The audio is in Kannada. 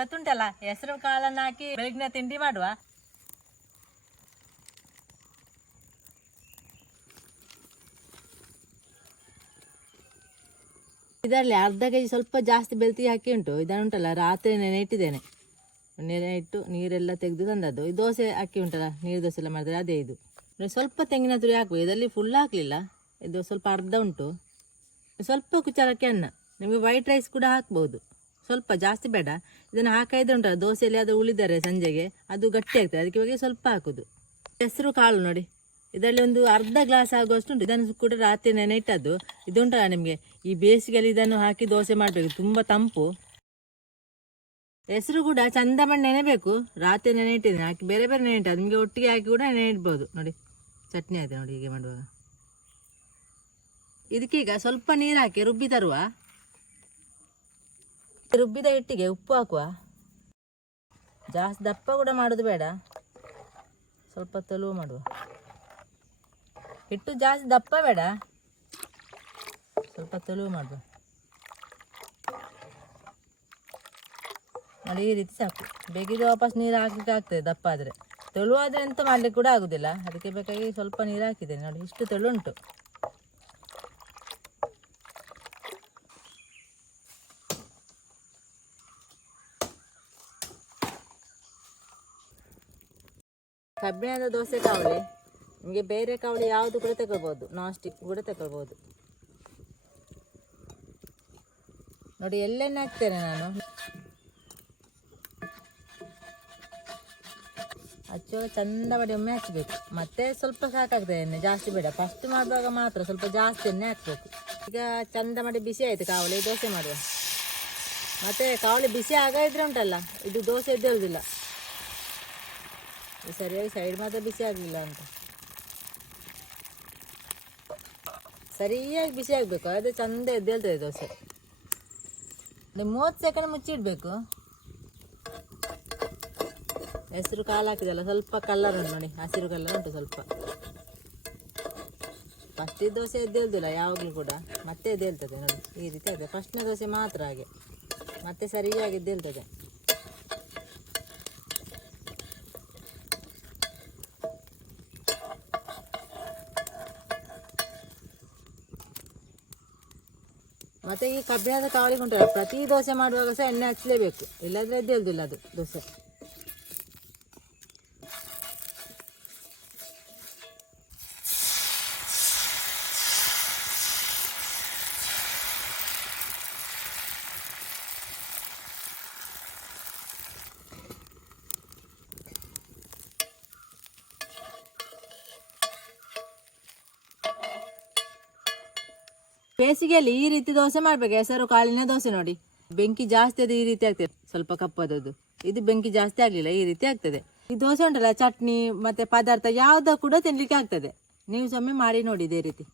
ಗೊತ್ತುಂಟಲ್ಲ? ಹೆಸರು ಕಾಳನ್ನ ಹಾಕಿ ಬೆಳಗಿನ ತಿಂಡಿ ಮಾಡುವ. ಇದರಲ್ಲಿ ಅರ್ಧ ಕೆ ಜಿ ಸ್ವಲ್ಪ ಜಾಸ್ತಿ ಬೆಳ್ತಿ ಹಾಕಿ ಉಂಟು. ಇದನ್ನುಂಟಲ್ಲ ರಾತ್ರಿ ನೆನೆ ಇಟ್ಟಿದ್ದೇನೆ. ನೆನೆ ಇಟ್ಟು ನೀರೆಲ್ಲ ತೆಗೆದು ತಂದದ್ದು. ಈ ದೋಸೆ ಅಕ್ಕಿ ಉಂಟಲ್ಲ, ನೀರು ದೋಸೆ ಎಲ್ಲ ಮಾಡಿದ್ರೆ ಅದೇ ಇದು. ಸ್ವಲ್ಪ ತೆಂಗಿನ ತುರಿ ಹಾಕುವ. ಇದರಲ್ಲಿ ಫುಲ್ ಹಾಕಲಿಲ್ಲ. ಇದು ಸ್ವಲ್ಪ ಅರ್ಧ ಉಂಟು. ಸ್ವಲ್ಪ ಕುಚಾರಕ್ಕೆ ಅನ್ನ. ನಿಮಗೆ ವೈಟ್ ರೈಸ್ ಕೂಡ ಹಾಕ್ಬೋದು. ಸ್ವಲ್ಪ ಜಾಸ್ತಿ ಬೇಡ. ಇದನ್ನು ಹಾಕಿದ್ರೆ ಉಂಟಲ್ಲ, ದೋಸೆಯಲ್ಲಿ ಅದು ಉಳಿದರೆ ಸಂಜೆಗೆ ಅದು ಗಟ್ಟಿ ಆಗ್ತದೆ. ಅದಕ್ಕೆ ಇವಾಗ ಸ್ವಲ್ಪ ಹಾಕೋದು. ಹೆಸರು ಕಾಳು ನೋಡಿ. ಇದರಲ್ಲಿ ಒಂದು ಅರ್ಧ ಗ್ಲಾಸ್ ಆಗುವಷ್ಟು ಉಂಟು. ಇದನ್ನು ಕೂಡ ರಾತ್ರಿ ನೆನೆ ಇಟ್ಟದ್ದು. ಇದು ಉಂಟಲ್ಲ ನಿಮಗೆ? ಈ ಬೇಸಿಗೆಯಲ್ಲಿ ಇದನ್ನು ಹಾಕಿ ದೋಸೆ ಮಾಡಬೇಕು. ತುಂಬ ತಂಪು. ಹೆಸರು ಕೂಡ ಚಂದ ಮಾಡಿ ನೆನೆಬೇಕು. ರಾತ್ರಿ ನೆನೆ ಇಟ್ಟಿದ್ದೀನಿ. ಹಾಕಿ ಬೇರೆ ಬೇರೆ ನೆನೆ ಇಟ್ಟು ನಿಮಗೆ ಒಟ್ಟಿಗೆ ಹಾಕಿ ಕೂಡ ನೆನೆ ಇಡ್ಬೋದು. ನೋಡಿ. ಚಟ್ನಿ ಆಯ್ತು ನೋಡಿ ಹೀಗೆ ಮಾಡುವಾಗ. ಇದಕ್ಕೀಗ ಸ್ವಲ್ಪ ನೀರು ಹಾಕಿ ರುಬ್ಬಿ ತರುವ. ರುಬ್ಬಿದ ಹಿಟ್ಟಿಗೆ ಉಪ್ಪು ಹಾಕುವ? ಜಾಸ್ತಿ ದಪ್ಪ ಕೂಡ ಮಾಡೋದು ಬೇಡ. ಸ್ವಲ್ಪ ತೆಳುವು ಮಾಡುವ. ಹಿಟ್ಟು ಜಾಸ್ತಿ ದಪ್ಪ ಬೇಡ. ಸ್ವಲ್ಪ ತೆಳುವು ಮಾಡುವ. ನೋಡಿ, ಈ ರೀತಿ ಸಾಕು. ಬೇಕಿದ್ರೆ ವಾಪಸ್ ನೀರು ಹಾಕಲಿಕ್ಕೆ ಆಗ್ತದೆ ದಪ್ಪ ಆದರೆ. ತೆಳುವಾದ್ರೆ ಎಂತ ಮಾಡಲಿಕ್ಕೆ ಕೂಡ ಆಗುದಿಲ್ಲ. ಅದಕ್ಕೆ ಬೇಕಾಗಿ ಸ್ವಲ್ಪ ನೀರು ಹಾಕಿದ್ದೇನೆ. ನೋಡಿ, ಇಷ್ಟು ತೆಳು ಕಬ್ಬಿಣದ ದೋಸೆ ಕಾವಲಿ ನಿಮಗೆ ಬೇರೆ ಕಾವಲಿ ಯಾವುದು ಕೂಡ ತಗೊಳ್ಬೋದು. ನಾನ್ ಸ್ಟಿಕ್ ಕೂಡ ತಗೊಳ್ಬೋದು. ನೋಡಿ ಎಲ್ಲೆಣ್ಣೆ ಹಾಕ್ತೇನೆ ನಾನು? ಹಚ್ಚುವಾಗ ಚಂದ ಮಾಡಿ ಒಮ್ಮೆ ಹಚ್ಚಬೇಕು ಮತ್ತೆ ಸ್ವಲ್ಪ ಸಾಕಾಗ್ತದೆ ಎಣ್ಣೆ. ಜಾಸ್ತಿ ಬೇಡ. ಫಸ್ಟ್ ಮಾಡುವಾಗ ಮಾತ್ರ ಸ್ವಲ್ಪ ಜಾಸ್ತಿ ಎಣ್ಣೆ ಹಾಕ್ಬೇಕು. ಈಗ ಚಂದ ಮಾಡಿ ಬಿಸಿ ಆಯಿತು ಕಾವಲಿ ದೋಸೆ ಮಾಡುವ. ಮತ್ತೆ ಕಾವಳಿ ಬಿಸಿ ಆಗದಿದ್ರೆ ಉಂಟಲ್ಲ. ಇದು ದೋಸೆ ಎದ್ದೇಳುದಿಲ್ಲ ಸರಿಯಾಗಿ ಸೈಡ್ ಮಾತ್ರ ಬಿಸಿ ಆಗಲಿಲ್ಲ ಅಂತ. ಸರಿಯಾಗಿ ಬಿಸಿ ಆಗಬೇಕು. ಅದು ಚಂದ ಎದ್ದೇಳ್ತದೆ ದೋಸೆ. ಒಂದು ಮೂವತ್ತು ಸೆಕೆಂಡ್ ಮುಚ್ಚಿಡಬೇಕು ಹೆಸರು ಕಾಲು ಹಾಕಿದಲ್ಲ, ಸ್ವಲ್ಪ ಕಲರ್ ಉಂಟು ನೋಡಿ. ಹಸಿರು ಕಲರ್ ಉಂಟು ಸ್ವಲ್ಪ. ಫಸ್ಟ್ ದೋಸೆ ಎದ್ದೇಳ್ದಿಲ್ಲ, ಯಾವಾಗಲೂ ಕೂಡ. ಮತ್ತೆ ಎದ್ದೇಳ್ತದೆ ನೋಡಿ. ಈ ರೀತಿ ಆಗ್ತದೆ ಫಸ್ಟ್ನೇ ದೋಸೆ ಮಾತ್ರ ಹಾಗೆ. ಮತ್ತೆ ಸರಿಯಾಗಿ ಎದ್ದೇಳ್ತದೆ. ಮತ್ತೆ ಈ ಕಬ್ಬಿಣದ ಕಾವಲಿಗೆ ಉಂಟಲ್ಲ, ಪ್ರತಿ ದೋಸೆ ಮಾಡುವಾಗ ಸಹ ಎಣ್ಣೆ ಹಚ್ಚಲೇಬೇಕು ಇಲ್ಲದ್ರೆ ಎದ್ದೇಳುದಿಲ್ಲ ಅದು ದೋಸೆ. ಬೇಸಿಗೆಯಲ್ಲಿ ಈ ರೀತಿ ದೋಸೆ ಮಾಡ್ಬೇಕು. ಹೆಸರು ಕಾಳಿನ ದೋಸೆ ನೋಡಿ. ಬೆಂಕಿ ಜಾಸ್ತಿ ಅದು ಈ ರೀತಿ ಆಗ್ತದೆ. ಸ್ವಲ್ಪ ಕಪ್ಪದದ್ದು ಇದು ಬೆಂಕಿ ಜಾಸ್ತಿ ಆಗಲಿಲ್ಲ, ಈ ರೀತಿ ಆಗ್ತದೆ. ಈ ದೋಸೆ ಉಂಟಲ್ಲ, ಚಟ್ನಿ ಮತ್ತೆ ಪದಾರ್ಥ ಯಾವ್ದು ಕೂಡ ತಿನ್ಲಿಕ್ಕೆ ಆಗ್ತದೆ. ನೀವು ಸೊಮ್ಮೆ ಮಾಡಿ ನೋಡಿ ಇದೇ ರೀತಿ.